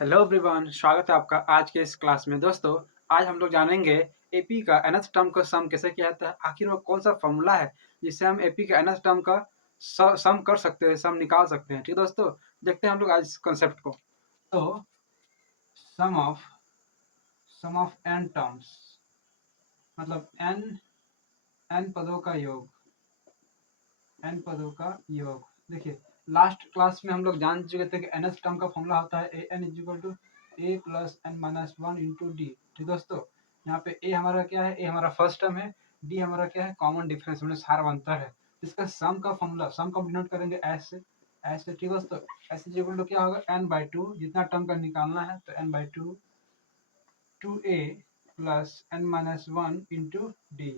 Hello everyone, स्वागत है आपका आज के इस क्लास में। दोस्तों, आज हम लोग जानेंगे एपी का nth टर्म का सम कैसे किया जाता है। आखिर वो कौन सा फॉर्मूला है जिससे हम एपी का nth टर्म का सम कर सकते हैं, सम निकाल सकते हैं। ठीक है दोस्तों, देखते हैं हम लोग आज इस कॉन्सेप्ट को। तो सम ऑफ n टर्म्स मतलब n पदों का योग, n पदों का योग। देखिए, लास्ट क्लास में हम लोग जान चुके थे कि nth टर्म का फॉर्मूला होता है an equal to a plus n minus one into d. ठीक दोस्तों, यहाँ पे a हमारा क्या है, a हमारा फर्स्ट टर्म है, d हमारा क्या है, कॉमन डिफरेंस मतलब सार अंतर है। इसका सम का फॉर्मूला, सम को डिनोट करेंगे ऐसे। ठीक दोस्तों, ऐसे इक्वल टू क्या होगा, n/2 जितना टर्म का निकालना है तो n/2 2a plus n minus one into d.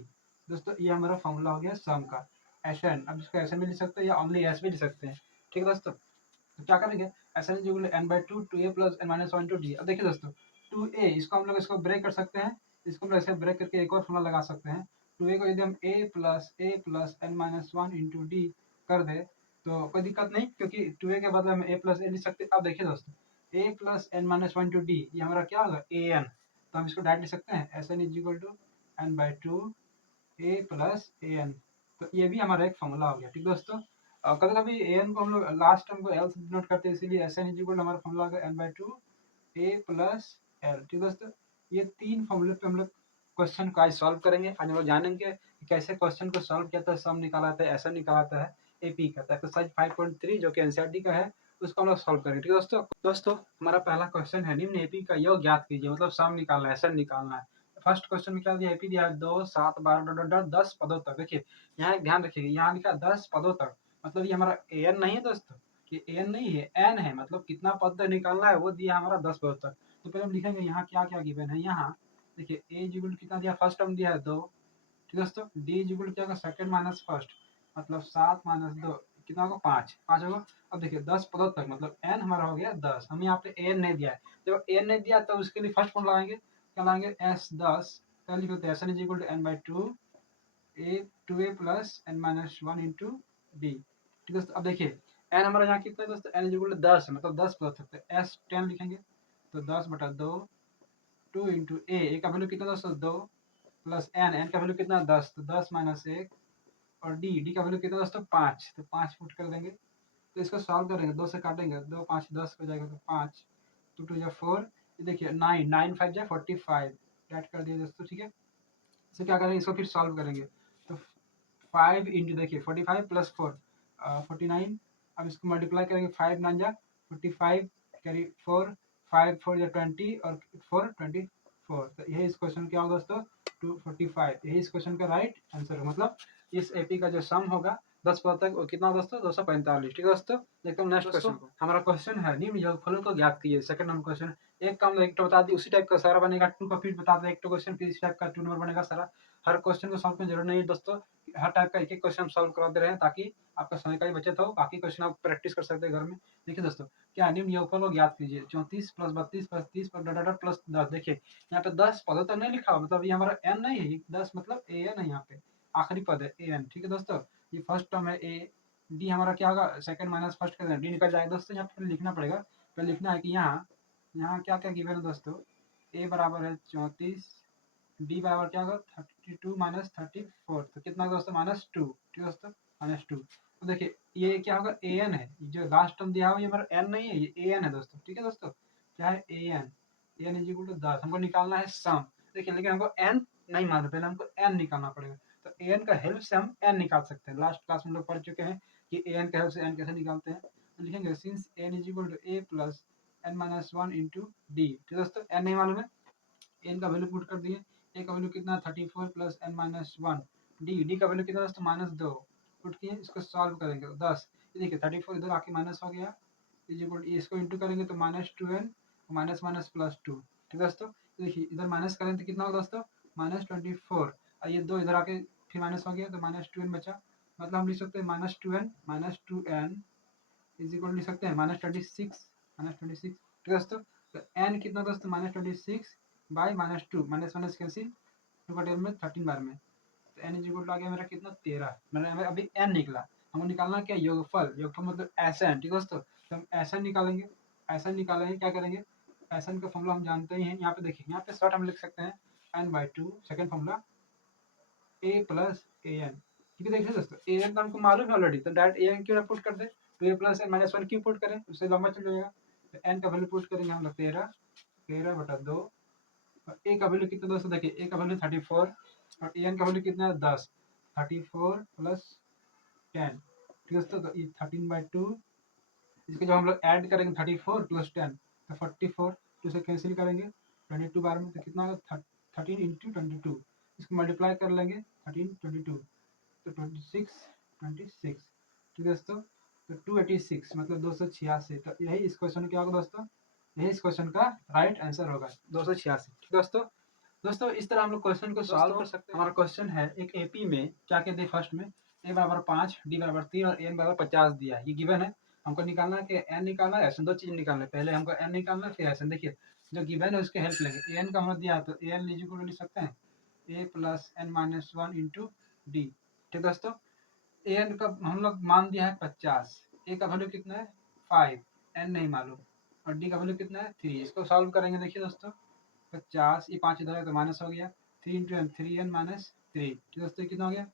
दोस्तों, ये हमारा फॉर्मूला हो गया सम का एन। अब इसको ऐसे भी लिख सकते हैं या ओनली एस भी लिख सकते हैं। ठीक है दोस्तों, तो क्या करेंगे, s n equal to n/2 2a plus n minus one into d. अब देखिए दोस्तों, 2a इसको हम लोग इसको ब्रेक कर सकते हैं, इसको हम लोग ऐसे ब्रेक करके एक और फॉर्मूला लगा सकते हैं। 2a को यदि हम a plus n minus one into d कर दे तो कोई दिक्कत नहीं, क्योंकि 2a के बदले हम a प्लस ए लिख सकते हैं। अब देखिए दोस्तों, a plus n minus one into d ये हमारा क्या होगा, ए एन। तो हम इसको डायरेक्ट लिख सकते हैं, s n is equal to n/2 a plus a n. तो ये भी हमारा एक फॉर्मूला हो गया। ठीक दोस्तों, कभी कभी ए एन को हम लोग लास्ट टर्म को एल से डिनोट करते हैं, इसीलिए s n is equal to हमारा फॉर्मूला होगा n/2 a प्लस एल। ठीक दोस्तों, ये तीन फॉर्मूले पे हम लोग क्वेश्चन को आज सॉल्व करेंगे। आज हम लोग जानेंगे कि कैसे क्वेश्चन को सॉल्व किया था, सम निकाला था, ऐसा निकाला था है एपी का। एक्सरसाइज 5.3 जो कि एनसीईआरटी का है, उसको हम लोग सॉल्व करेंगे। ठीक दोस्तों, हमारा पहला क्वेश्चन है, निम्न एपी का योग ज्ञात कीजिए। मतलब सम निकालना है, ऐसा निकालना है। फर्स्ट क्वेश्चन में क्या दिया, एपी दिया है 2 7 12 10 पदों तक। देखिए, यहाँ एक ध्यान रखिएगा, यहाँ लिखा 10 पदों तक, मतलब ये हमारा ए एन नहीं है दोस्तों, ये एन नहीं है, एन है। मतलब कितना पद तक निकालना है वो दिया हमारा 10 पदों तक। तो पहले हम लिखेंगे यहाँ क्या क्या गिवन है। यहाँ देखिए, ए इक्वल कितना दिया, फर्स्ट टर्म दिया है 2। ठीक है दोस्तों, डी इक्वल क्या होगा, सेकंड माइनस फर्स्ट, मतलब 7 माइनस 2 कितना होगा, 5 होगा। अब देखिए 10 पदों तक, मतलब एन हमारा हो गया 10। हमें यहाँ पे एन नहीं दिया है, जब एन नहीं दिया तो उसके लिए फर्स्ट फॉर्म लगाएंगे, क्या लगाएंगे, एस 10। क्या लिखते हैं, s n is equal to n/2 2a plus n minus one into d. ठीक है दोस्तों, अब देखिए एन हमारा यहाँ कितना है दोस्तों, एन इज इक्वल टू 10 है, मतलब 10 पद तक। एस 10 लिखेंगे तो 10/2 2 इंटू ए का वैल्यू कितना दोस्तों, 2 प्लस एन का वैल्यू कितना, 10, तो 10 माइनस 1। और डी का वैल्यू कितना दोस्तों, 5, तो 5 पुट कर देंगे। तो इसको सॉल्व करेंगे, 2 से काटेंगे, 2 5 10 हो जाएगा, तो 5 2 2 जा 4। ये देखिए 9 9 5 जा 45, ऐड कर दिए दोस्तों। ठीक है, इसे क्या करेंगे, इसको फिर सॉल्व करेंगे। तो 5 इंटू देखिए 45 प्लस 4 49। अब इसको मल्टीप्लाई करेंगे, 5 9 जा 45 कैरी 4 5 4 जा 20 और 4 24। तो यही इस क्वेश्चन क्या होगा दोस्तों, 245। यही इस क्वेश्चन का राइट आंसर है। मतलब इस एपी का जो सम होगा 10 पद तक वो कितना दोस्तों, 245। ठीक है दोस्तों, देखते हैं नेक्स्ट क्वेश्चन को। हमारा क्वेश्चन है, निम्न योगफलों को ज्ञात कीजिए। सेकंड नंबर क्वेश्चन, एक काम एक तो बता दी, उसी टाइप का सारा बनेगा। टू का फिर बता दें, एक तो क्वेश्चन फिर इस टाइप का 2 नंबर बनेगा सारा। हर क्वेश्चन को सॉल्व करने की जरूरत नहीं है दोस्तों, हर टाइप का एक एक क्वेश्चन सॉल्व करा दे रहे हैं, ताकि आपका समय का भी बचत हो, बाकी क्वेश्चन आप प्रैक्टिस कर सकते हैं घर में। देखिए दोस्तों, क्या निम्न योगफल को ज्ञात कीजिए, 34 प्लस 32 प्लस 30 प्लस 10। देखिए यहाँ पे 10 पदों तक नहीं लिखा, मतलब ये हमारा एन नहीं है, 10 मतलब ए एन है, यहाँ पे आखिरी पद है ए एन। ठीक है दोस्तों, ये फर्स्ट टर्म है ए। डी हमारा क्या होगा, सेकंड माइनस फर्स्ट का डी निकल जाएगा दोस्तों। यहाँ पे लिखना पड़ेगा, पहले लिखना है कि यहाँ यहाँ क्या क्या गिवन है दोस्तों। ए बराबर है 34, डी बराबर क्या होगा 32 माइनस 34, तो कितना दोस्तों, -2। ठीक है दोस्तों, -2। तो देखिए ये क्या होगा, ए एन है, जो लास्ट टर्म दिया हुआ ये हमारा एन नहीं है, ये ए एन है दोस्तों। ठीक है दोस्तों, क्या है, A N. N is equal to 10, हमको निकालना है सम। देखिए लेकिन हमको एन नहीं मालूम, पहले हमको एन निकालना पड़ेगा। तो ए एन का हेल्प से हम एन निकाल सकते हैं। लास्ट क्लास में लोग पढ़ चुके हैं कि ए एन का हेल्प से एन कैसे निकालते हैं। तो लिखेंगे since n is equal to a plus n minus one into d. ठीक है दोस्तों, एन नहीं मालूम है, एन का वैल्यू पुट कर दिए। ए का वैल्यू कितना, 34 plus n minus one. D का वैल्यू कितना दोस्तों, -2 पुट किए। इसको सॉल्व करेंगे तो 10, ये देखिए 34 इधर आके माइनस हो गया, इज इक्वल टू इसको इंटू करेंगे तो -2n माइनस माइनस प्लस 2। ठीक है दोस्तों, देखिए इधर माइनस करें तो कितना होगा दोस्तों, -24। और ये 2 इधर आके फिर माइनस हो गया तो -2n बचा। मतलब हम लिख सकते हैं -2n इज इक्वल लिख सकते हैं -26। ठीक है दोस्तों, तो n कितना दोस्तों, -26 बाई -2, माइनस माइनस कैंसिल, 2 का टेबल में 13 बार में। तो n इज इक्वल आ गया मेरा कितना, 13। मैंने अभी n निकला, हमको निकालना क्या, योगफल। योगफल मतलब एसएन। ठीक है दोस्तों, तो हम एसएन निकालेंगे। एसएन निकालेंगे क्या करेंगे, Sn का फॉर्मूला हम जानते ही हैं। यहाँ पे देखिए, यहाँ पे शॉर्ट हम लिख सकते हैं n/2 second formula a plus an, ठीक है। देखिए दोस्तों, an तो हमको मालूम है ऑलरेडी, तो डायरेक्ट an क्यों ना पुट कर दे, तो a प्लस n माइनस 1 क्यों पुट करें, उससे लंबा चल जाएगा। तो n का वैल्यू पुट करेंगे हम लोग 13/2, और a का वैल्यू कितना दोस्तों, देखिए a का वैल्यू 34 और an का वैल्यू कितना है 10, 34 प्लस 10, ठीक है दोस्तों। तो ये 13/2, इसको जब हम लोग ऐड करेंगे 34 प्लस 10 तो 44, तो इसे कैंसिल करेंगे 22 बार में, तो कितना होगा 13 इंटू 22, इसको मल्टीप्लाई कर लेंगे 13 22, तो 26, ठीक है दोस्तों। तो 286 मतलब 286, तो यही इस क्वेश्चन क्या होगा दोस्तों, यही इस क्वेश्चन का राइट आंसर होगा 286, ठीक है दोस्तों। दोस्तों इस तरह हम लोग क्वेश्चन को सॉल्व कर सकते हैं। हमारा क्वेश्चन है एक एपी में क्या कहते हैं, फर्स्ट में a बराबर 5, d बराबर 3 और n बराबर 50 दिया है, ये गिवन है। हमको निकालना है कि n निकालना है एसन, दो चीज निकालना है, पहले हमको n निकालना है फिर एसन। देखिए जो गिवन है उसके हेल्प लेंगे, n का हमें दिया है तो an इक्वल लिख सकते हैं a plus n minus 1 into d, ठीक दोस्तों। an का हम लोग मान दिया है 50, a का वैल्यू कितना है 5, n नहीं मालूम, और d का वैल्यू कितना है 3। इसको सॉल्व करेंगे, देखिए दोस्तों 50, ये 5 इधर है तो माइनस हो गया, 3 इंटू एन 3n माइनस 3, ठीक दोस्तों कितना हो गया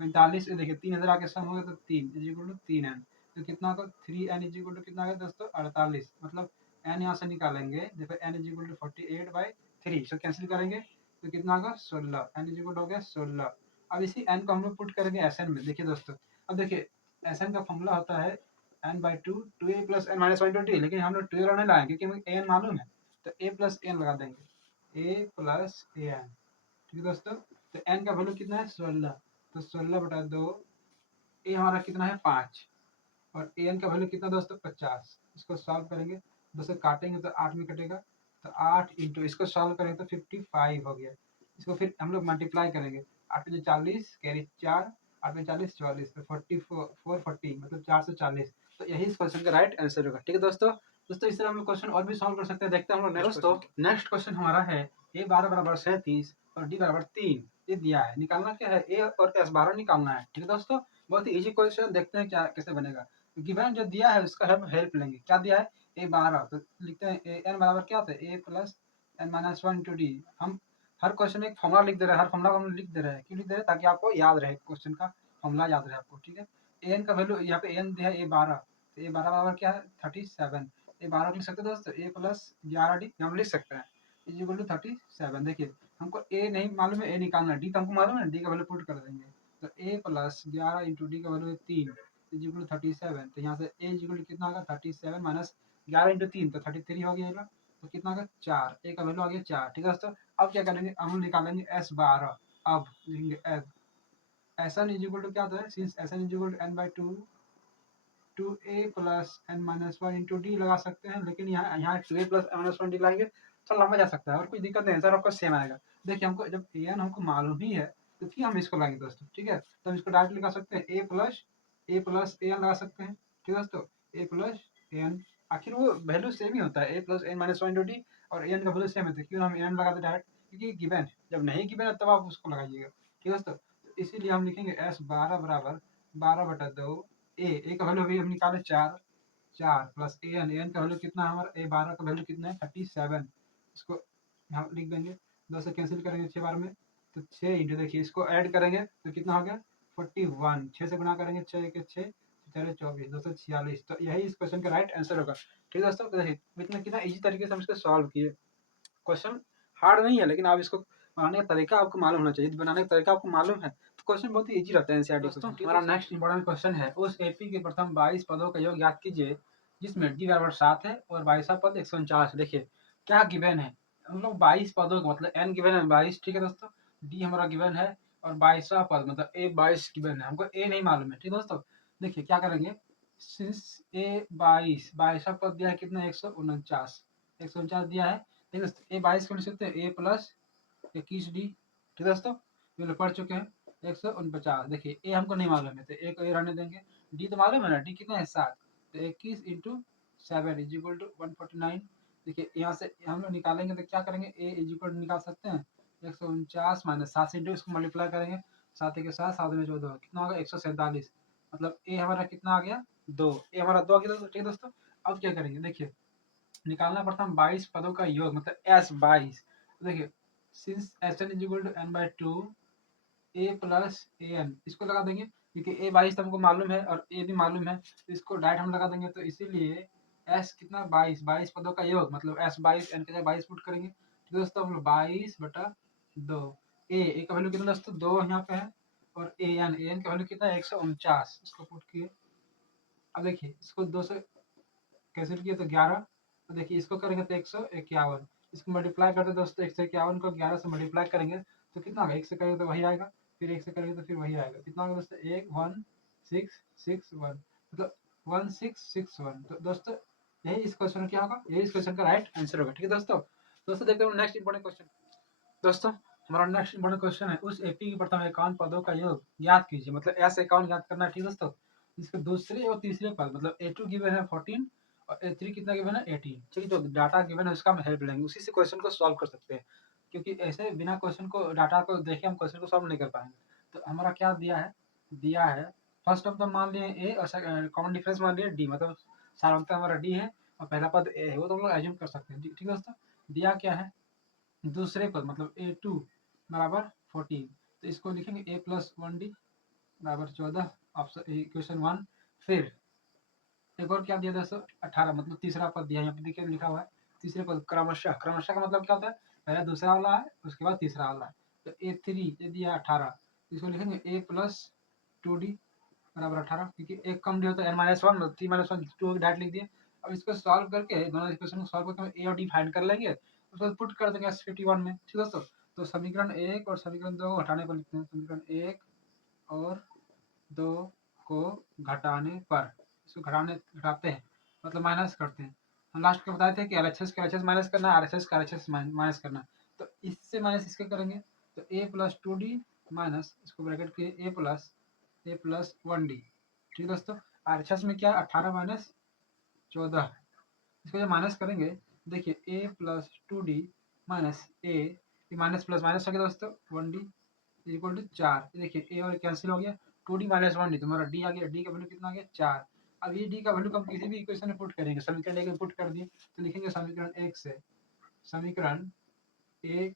45, देखिए 3 इधर आके सम हो गया तो 3 इज इक्वल टू 3n, तो कितना होगा 3n इज इक्वल टू कितना होगा दोस्तों 48, मतलब n यहाँ से निकालेंगे, देखो n इज इक्वल टू 48/3, इसको कैंसिल करेंगे तो कितना होगा 16, n इज इक्वल हो गया 16। अब इसी n को हम लोग पुट करेंगे Sn में, देखिए दोस्तों अब देखिए Sn का फॉर्मूला होता है n/2 2a plus n minus 120, लेकिन हम लोग 2 नहीं लाएंगे क्योंकि हमें an मालूम है, तो a प्लस n लगा देंगे, a प्लस an, ठीक है दोस्तों। तो n का वैल्यू कितना है 16, तो 16/2, a हमारा कितना है 5, और an का वैल्यू कितना दोस्तों 50, इसको सॉल्व करेंगे, 2 से काटेंगे तो 8 में कटेगा, तो 8 इंटू इसको सॉल्व करेंगे तो 55 हो गया। इसको फिर हम लोग मल्टीप्लाई करेंगे, 8 में 40 कैरी 4, 8 में 40 44, तो 440 मतलब 440, तो यही इस क्वेश्चन का राइट आंसर होगा, ठीक है दोस्तों। दोस्तों इस तरह हम लोग क्वेश्चन और भी सॉल्व कर सकते हैं, देखते हैं हम लोग नेक्स्ट क्वेश्चन। नेक्स्ट क्वेश्चन हमारा है a 12 बराबर 37 और d बराबर 3, ये दिया है, निकालना क्या है a और s 12 निकालना है, ठीक है दोस्तों। बहुत ही इजी क्वेश्चन, देखते हैं क्या कैसे बनेगा। गिवन जो दिया है उसका हम हेल्प लेंगे, क्या दिया है a 12, तो लिखते हैं n बराबर क्या होता है a plus n minus 1 into D. हम हर क्वेश्चन एक फॉर्मूला लिख दे रहे हैं, हर फॉर्मूला को हम लिख दे रहे हैं, क्यों लिख दे रहे हैं ताकि आपको याद रहे, क्वेश्चन का फॉर्मूला याद रहे आपको, ठीक है। an का वैल्यू यहाँ पे n दिया है a 12, तो a 12 बराबर क्या है 37, a 12 लिख सकते हैं दोस्तों, a प्लस 11d हम लिख सकते हैं इज इक्वल टू 37। देखिए हमको a नहीं मालूम है, a निकालना है, d तो हमको मालूम है, d का वैल्यू पुट कर देंगे, तो a प्लस 11 इंटू डी का वैल्यू है 3 इज इक्वल टू 37, तो यहाँ से a इज इक्वल टू कितना होगा 37 माइनस 11 इंटू 3 तो 33 हो गया, तो कितना होगा 4, a का वैल्यू आ गया 4, ठीक है दोस्तों। अब क्या करेंगे, हम निकालेंगे s 12, अब लिखेंगे Sn इज इक्वल टू क्या होता है, since Sn is equal to n/2 2a plus n minus 1 into d लगा सकते हैं, लेकिन यहाँ 2a plus n minus 1 D लाएंगे तो लंबा जा सकता है, और कोई दिक्कत नहीं, आंसर आपका सेम आएगा। देखिए हमको जब an हमको मालूम ही है तो फिर हम इसको लाएंगे दोस्तों, ठीक है। तो हम इसको डायरेक्ट लगा सकते हैं a प्लस an लगा सकते हैं, ठीक है दोस्तों, a प्लस an, आखिर वो वैल्यू सेम ही होता है a plus n minus 1 into D, और an का वैल्यू सेम है, तो क्यों हम n लगा दे डायरेक्ट, क्योंकि गिवन है, जब नहीं गिवन है तब आप उसको लगाइएगा, ठीक है दोस्तों। तो इसीलिए हम लिखेंगे s 12 बराबर 12/2, ए का वैल्यू अभी हम निकाले 4 प्लस an का वैल्यू कितना है हमारा, a 12 का वैल्यू कितना है 37, इसको यहाँ लिख देंगे, 2 से कैंसिल करेंगे 6 बार में, तो 6 इंटू देखिए इसको ऐड करेंगे तो कितना हो गया 41, 6 से गुणा करेंगे 6 एक 6 4 24 246, तो यही इस क्वेश्चन का राइट आंसर होगा, ठीक है दोस्तों। तो देखिए इतना कितना इजी तरीके से हम इसको सॉल्व किए, क्वेश्चन हार्ड नहीं है, लेकिन आप इसको बनाने का तरीका आपको मालूम होना चाहिए, बनाने का तरीका आपको मालूम है तो क्वेश्चन बहुत ही इजी रहता है एनसीईआरटी क्वेश्चन। हमारा नेक्स्ट इंपॉर्टेंट क्वेश्चन है, उस एपी के प्रथम 22 पदों का योग ज्ञात कीजिए जिसमें डी बराबर 7 है और 22वां पद 149 है। देखिए क्या गिवन है, हम लोग 22 पदों का मतलब एन गिवन है 22, ठीक है दोस्तों, डी हमारा गिवन है और 22वां पद मतलब ए 22 गिवन है, हमको ए नहीं मालूम है, ठीक है दोस्तों। देखिए क्या करेंगे, सिंस ए 22वां पद दिया है कितना 149 दिया है, ठीक है। ए 22 को लिख सकते हैं ए प्लस 21d, ठीक है दोस्तों, ये लोग पढ़ चुके हैं 149। देखिए ए हमको नहीं मालूम है तो ए को ए रहने देंगे, डी तो मालूम है ना, डी कितना है 7, तो 21 इंटू 7 इज इक्वल टू 149। देखिए यहाँ से हम लोग निकालेंगे तो क्या करेंगे, ए इज इक्वल टू निकाल सकते हैं 149 माइनस 7 से इंटू इसको मल्टीप्लाई करेंगे, 7 के साथ 7 में 14 कितना होगा 147, मतलब ए हमारा कितना आ गया 2, ए हमारा 2 आ गया, ठीक है दोस्तों। अब क्या करेंगे, देखिए निकालना प्रथम 22 पदों का योग मतलब एस 22। तो देखिए since s n is equal to n by two a plus a n, इसको लगा देंगे क्योंकि ए 22 तो हमको मालूम है और ए भी मालूम है, तो इसको डायरेक्ट हम लगा देंगे। तो इसीलिए एस कितना 22, 22 पदों का योग मतलब एस 22 एन के जगह 22 पुट करेंगे। तो दोस्तों हम लोग 22 बटा 2 ए का वैल्यू कितना दोस्तों 2 यहाँ पे है, और ए एन का वैल्यू कितना है 149, इसको पुट किए। अब देखिए इसको 2 से कैंसिल किए तो 11, तो देखिए इसको करेंगे तो 151, इसको मल्टीप्लाई करते दोस्तों 151 को 11 से मल्टीप्लाई करेंगे तो कितना होगा, 1 से करेंगे तो वही आएगा, फिर 1 से करेंगे तो फिर वही आएगा, कितना होगा दोस्तों 1661, मतलब 1661। तो दोस्तों यही इस क्वेश्चन क्या होगा, यही इस क्वेश्चन का राइट आंसर होगा। ठीक है दोस्तों। दोस्तों देखते हैं नेक्स्ट इंपॉर्टेंट क्वेश्चन। दोस्तों हमारा नेक्स्ट इंपॉर्टेंट क्वेश्चन है उस एपी की प्रथम 51 पदों का योग ज्ञात कीजिए, मतलब ऐसे 51 ज्ञात करना है। ठीक है दोस्तों। इसके दूसरे और तीसरे पद मतलब A2 गिवन है 14 और A3 कितना गिवन है 18। चलिए जो डाटा गिवन है उसका हम हेल्प लेंगे, उसी से क्वेश्चन को सॉल्व कर सकते हैं, क्योंकि ऐसे बिना क्वेश्चन को डाटा को देखे हम क्वेश्चन को सॉल्व नहीं कर पाएंगे। तो हमारा क्या दिया है फर्स्ट ऑफ द मान लिए ए और कॉमन डिफरेंस मान लिए डी, मतलब सारांश हमारा डी है और पहला पद ए है, वो तो हम लोग एज्यूम कर सकते हैं। ठीक है दोस्तों। दिया क्या है दूसरे पद मतलब A2 बराबर 14, तो इसको लिखेंगे A प्लस 1D बराबर 14, ऑप्शन इक्वेशन 1। फिर एक और क्या दिया दोस्तों 18, मतलब तीसरा पद दिया, यहाँ पे देखिए लिखा हुआ है तीसरे पद क्रमशः, क्रमशः का मतलब क्या होता है पहले दूसरा वाला है उसके बाद तीसरा वाला है। तो A3 ये दिया 18, इसको लिखेंगे A प्लस 2D बराबर 18, क्योंकि एक कम डी होता है n-1 मतलब 3 - 1 2 डायरेक्ट लिख दिए। अब इसको सॉल्व करके दोनों इक्वेशन को सॉल्व करके हम ए और डी फाइंड कर लेंगे, उसके बाद पुट कर देंगे 51 में। ठीक है दोस्तों। तो समीकरण 1 और समीकरण 2 को घटाने पर लिखते हैं, समीकरण 1 और 2 को घटाने पर, इसको घटाते हैं मतलब माइनस करते हैं। हम लास्ट में बताए थे कि एलएचएस का एलएचएस माइनस करना है, आरएचएस का आरएचएस माइनस करना है। तो इससे माइनस इसके करेंगे तो ए प्लस 2D माइनस इसको ब्रैकेट के ए प्लस 1D। ठीक है दोस्तों। आरएचएस में क्या 18 माइनस 14, इसको जब माइनस करेंगे देखिए ए प्लस 2D माइनस ए, माइनस प्लस माइनस हो गया दोस्तों 1D इक्वल टू 4। देखिए ए और कैंसिल हो गया 2D माइनस 1D, तुम्हारा डी आ गया, डी का वैल्यू कितना आ गया 4। अब ये डी का वैल्यू हम किसी भी इक्वेशन में पुट करेंगे, समीकरण 1 में पुट कर दिए तो लिखेंगे समीकरण 1 से, समीकरण 1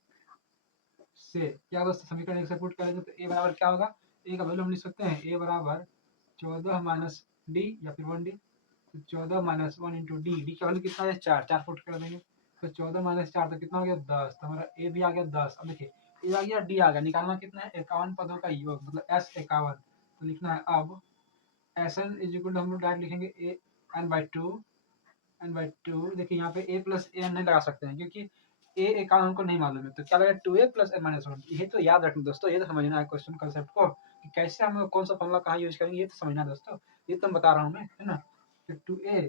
से क्या दोस्तों समीकरण 1 से पुट करेंगे तो ए बराबर क्या होगा, ए का वैल्यू हम लिख सकते हैं ए बराबर 14 माइनस डी या फिर 1D, तो 14 माइनस 1 इंटू डी, डी का वैल्यू कितना है 4, 4 फुट कर देंगे तो 14 माइनस 4 तो कितना हो गया 10, तो हमारा ए भी आ गया 10। अब देखिए ए आ गया डी आ गया, निकालना कितना है 51 पदों का योग मतलब एस 51, तो लिखना है अब s n is equal to हम लोग डायरेक्ट लिखेंगे ए एन बाई टू। देखिए यहाँ पे ए प्लस ए एन नहीं लगा सकते हैं क्योंकि ए 51 हमको नहीं मालूम है, तो क्या लगेगा 2a प्लस एन माइनस 1। ये तो याद रखना दोस्तों, ये तो समझना है क्वेश्चन कंसेप्ट को कि कैसे हम कौन सा फॉर्मूला कहाँ यूज करेंगे, ये तो समझना है दोस्तों, ये तो बता रहा हूँ मैं, है ना। तो 2a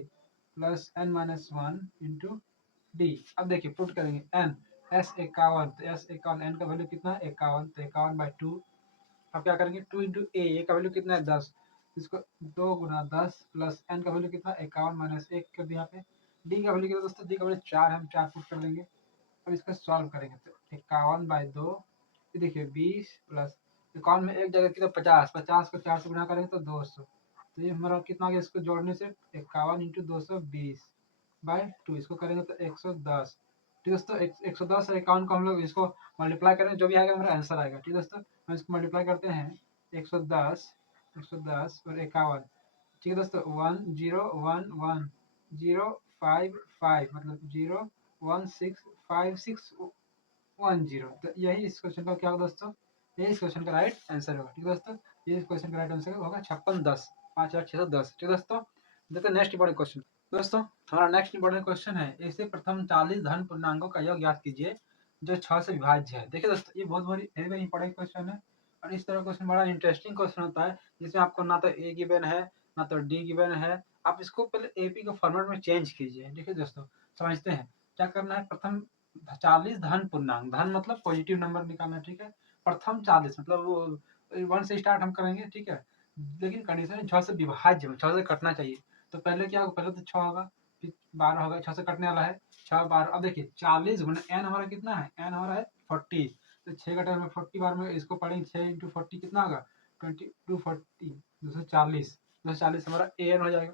plus n minus 1 into d. अब देखिए पुट करेंगे एन एस 51, तो एस 51 एन का वैल्यू कितना है 51, तो 51/2। अब क्या करेंगे 2 इंटू ए का वैल्यू कितना है 10, इसको 2 गुना 10 प्लस एन का वैल्यू कितना 51 माइनस 1 कर दिया यहाँ पे। डी का वैल्यू कितना दोस्तों, डी का वैल्यू 4 है, हम 4 पुट कर लेंगे। अब इसको सॉल्व करेंगे तो 51/2, ये देखिए 20 प्लस 51 में एक जगह कितना 50, 50 को 4 से गुना करेंगे तो 200, तो ये हमारा कितना आ गया, इसको जोड़ने से 51 इंटू 220/2, इसको करेंगे तो 110। ठीक दोस्तों 110 और 51 को हम लोग इसको मल्टीप्लाई करेंगे, जो भी आएगा हमारा आंसर आएगा। ठीक दोस्तों हम इसको मल्टीप्लाई करते हैं 110 और 51। ठीक है दोस्तों 1011 055 मतलब 0165610, तो यही इस क्वेश्चन का क्या होगा दोस्तों, यही इस क्वेश्चन का राइट आंसर होगा। ठीक है दोस्तों ये इस क्वेश्चन का राइट आंसर होगा 5610, 5610। ठीक है दोस्तों देखते हैं नेक्स्ट इंपॉर्टेंट क्वेश्चन। दोस्तों हमारा नेक्स्ट इंपॉर्टेंट क्वेश्चन है ऐसे प्रथम 40 धन पूर्णांकों का योग ज्ञात कीजिए जो 6 से विभाज्य है। देखिए दोस्तों ये बहुत वेरी इंपॉर्टेंट क्वेश्चन है, और इस तरह क्वेश्चन बड़ा इंटरेस्टिंग क्वेश्चन होता है जिसमें आपको ना तो ए गिवन है ना तो डी गिवन है, आप इसको पहले एपी को फॉर्मेट में चेंज कीजिए। देखिए दोस्तों समझते हैं क्या करना है, प्रथम 40 धन पूर्णांक, धन मतलब पॉजिटिव नंबर निकालना है। ठीक है प्रथम 40 मतलब वो 1 से स्टार्ट हम करेंगे, ठीक है, लेकिन कंडीशन 6 से विभाज्य में 6 से कटना चाहिए। तो पहले क्या होगा, पहले तो 6 होगा फिर 12 होगा, 6 से कटने वाला है 6 12। अब देखिए 40 गुना एन हमारा कितना है, एन हमारा है 40, तो 6 का टाइम में 40 बार में इसको पढ़ेंगे 6 इंटू 40 कितना होगा 2240, 240 हमारा ए एन हो जाएगा।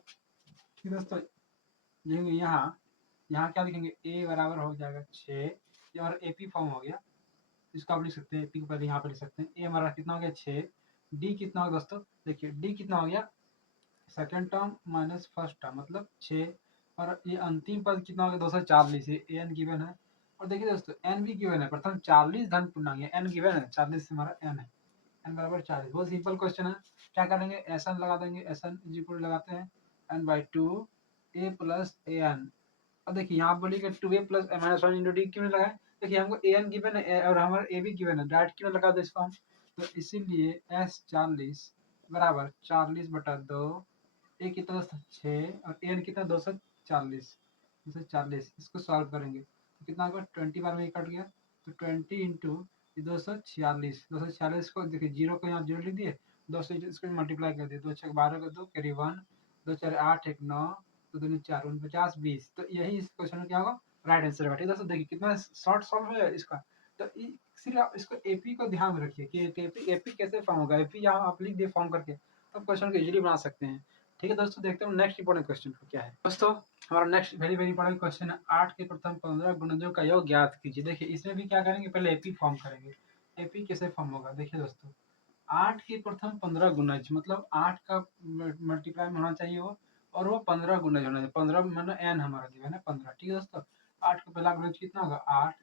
ठीक है दोस्तों लिखेंगे यहाँ यहाँ क्या लिखेंगे, ए बराबर हो जाएगा 6, ये हमारा एपी फॉर्म हो गया, इसको आप लिख सकते हैं, एपी को पहले यहाँ पे लिख सकते हैं। ए हमारा कितना हो गया 6, डी कितना हो गया दोस्तों, देखिए डी कितना हो गया second term minus first term मतलब 6, और ये अंतिम पद कितना हो गया 240, ये एन गिवन है। और देखिए दोस्तों एन भी गिवन है, प्रथम 40 धन पूर्णांक एन गिवन है, 40 से हमारा एन है, एन बराबर 40। बहुत सिंपल क्वेश्चन है। क्या करेंगे, एस एन लगा देंगे, एस एन इक्वल लगाते हैं n by 2 a plus a n. अब देखिए यहाँ बोलिएगा 2a plus minus 1 into D क्यों नहीं लगाए, देखिए हमको ए एन गिवन है और हमारा ए भी गिवन है, डायरेक्ट क्यों लगा दो इसको हम, तो इसीलिए एस 40 बराबर 40/2, ए कितना 6 और एन कितना 240, 240। इसको सॉल्व करेंगे तो कितना होगा, 20 बार में ये कट गया, तो 20 इंटू 246, 246 को देखिए जीरो को यहाँ जीरो लिख दिए, 2 से इसको मल्टीप्लाई कर दिए, 2 6 12 का 2 कैरी 1, 2 4 8 1 9, 2 2 4 49 20। तो यही इस क्वेश्चन में क्या होगा, राइट आंसर होगा। ठीक है दोस्तों, देखिए कितना शॉर्ट सॉल्व है इसका। तो इसीलिए आप इसको एपी को ध्यान में रखिए कि एपी कैसे फॉर्म होगा, एपी यहाँ आप लिख दिए फॉर्म करके, तो क्वेश्चन को इजीली बना सकते हैं। ठीक है दोस्तों, देखते हैं नेक्स्ट इंपॉर्टेंट क्वेश्चन को क्या है। दोस्तों हमारा next very very important question है, 8 के प्रथम 15 गुणजों का योग ज्ञात कीजिए। देखिए इसमें भी क्या करेंगे, पहले एपी फॉर्म करेंगे। एपी कैसे फॉर्म होगा, देखिए दोस्तों 8 के प्रथम 15 गुणज मतलब 8 का मल्टीप्लाई में होना चाहिए वो, और वो 15 गुणज होना चाहिए, 15 मतलब एन हमारा जो है ना 15। ठीक है दोस्तों, 8 का पहला गुणज कितना होगा 8,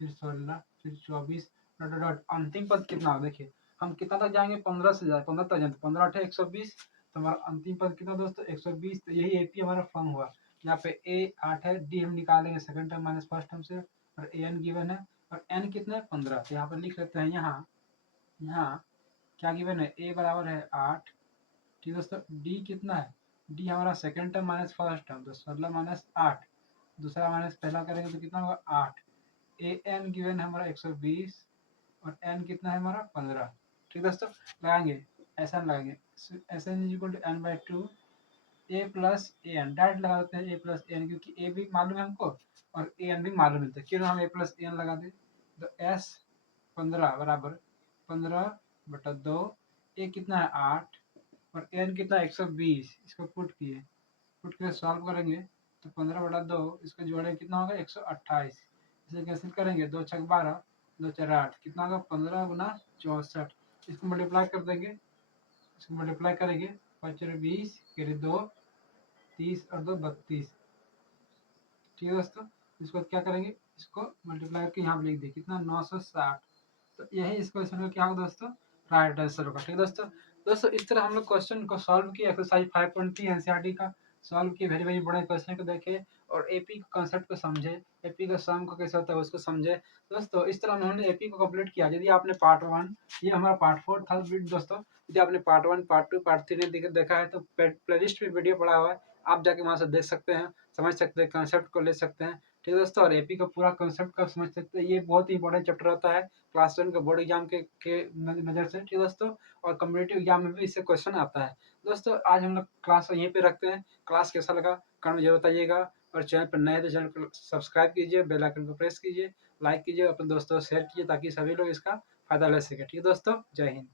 फिर 16, फिर 24 डॉट डॉट डॉट, अंतिम पद कितना होगा, देखिए हम कितना तक जाएंगे 15 से जाए 15 तक जाए, 15 8 120, तो हमारा अंतिम पद कितना दोस्तों 120। तो यही एपी हमारा फॉर्म हुआ। यहाँ पे ए 8 है, डी हम निकालेंगे second term minus first term से, और ए एन गिवन है, और एन कितना है 15। तो यहाँ पर लिख लेते हैं, यहाँ यहाँ क्या गिवन है, ए बराबर है 8। ठीक है दोस्तों, डी कितना है, डी हमारा second term minus first term, तो 16 माइनस 8, दूसरा माइनस पहला करेंगे तो कितना होगा 8। ए एन गिवन है हमारा 120, और एन कितना है हमारा 15। ठीक है दोस्तों, लगाएंगे एस एन लगाएंगे, s n is equal to n by 2 a plus a n, direct लगा देते हैं ए प्लस ए एन, क्योंकि ए भी मालूम है हमको और ए एन भी मालूम है, तो क्यों हम ए प्लस ए एन लगा दें। तो एस 15 बराबर 15/2, ए कितना है 8 और एन कितना है 120, इसको पुट किए, पुट के सॉल्व करेंगे तो 15/2 इसको जोड़े कितना होगा 128, इसे कैंसिल करेंगे 2 6 12, 2 4 8, कितना होगा 15 गुना 64, इसको मल्टीप्लाई कर देंगे, इसको मल्टीप्लाई करेंगे 5 4 20 फिर 2 30 और 2 32। ठीक है दोस्तों, इसको क्या करेंगे, इसको मल्टीप्लाई करके यहाँ पे लिख दिए कितना 960। तो यही इस क्वेश्चन का क्या होगा दोस्तों, राइट आंसर होगा। ठीक है दोस्तों, दोस्तों इस तरह हम लोग क्वेश्चन को सॉल्व किए, एक्सरसाइज 5.3 एनसीईआरटी का सॉल्व किए, वेरी वेरी बड़े क्वेश्चन को देखे और एपी कॉन्सेप्ट को समझे, एपी का सम को कैसे होता है उसको समझे। दोस्तों इस तरह हमने एपी को कंप्लीट किया। यदि आपने पार्ट 1, ये हमारा पार्ट 4 था दोस्तों, यदि आपने पार्ट 1 पार्ट 2 पार्ट 3 देखा है तो प्लेलिस्ट में वीडियो पड़ा हुआ है, आप जाके वहाँ से देख सकते हैं, समझ सकते हैं, कंसेप्ट को ले सकते हैं। ठीक है दोस्तों, और एपी का पूरा कंसेप्ट का समझ सकते हैं, ये बहुत ही इंपॉर्टेंट चैप्टर होता है क्लास 10 के बोर्ड एग्जाम के नज़र से। ठीक है दोस्तों, और कम्पिटिटिव एग्जाम में भी इससे क्वेश्चन आता है। दोस्तों आज हम लोग क्लास यहीं पे रखते हैं, क्लास कैसा लगा कमेंट में जरूर बताइएगा, और चैनल पर नए तो चैनल को सब्सक्राइब कीजिए, बेल आइकन को प्रेस कीजिए, लाइक कीजिए, अपने दोस्तों को शेयर कीजिए ताकि सभी लोग इसका फायदा ले सकें। ठीक है दोस्तों, जय हिंद।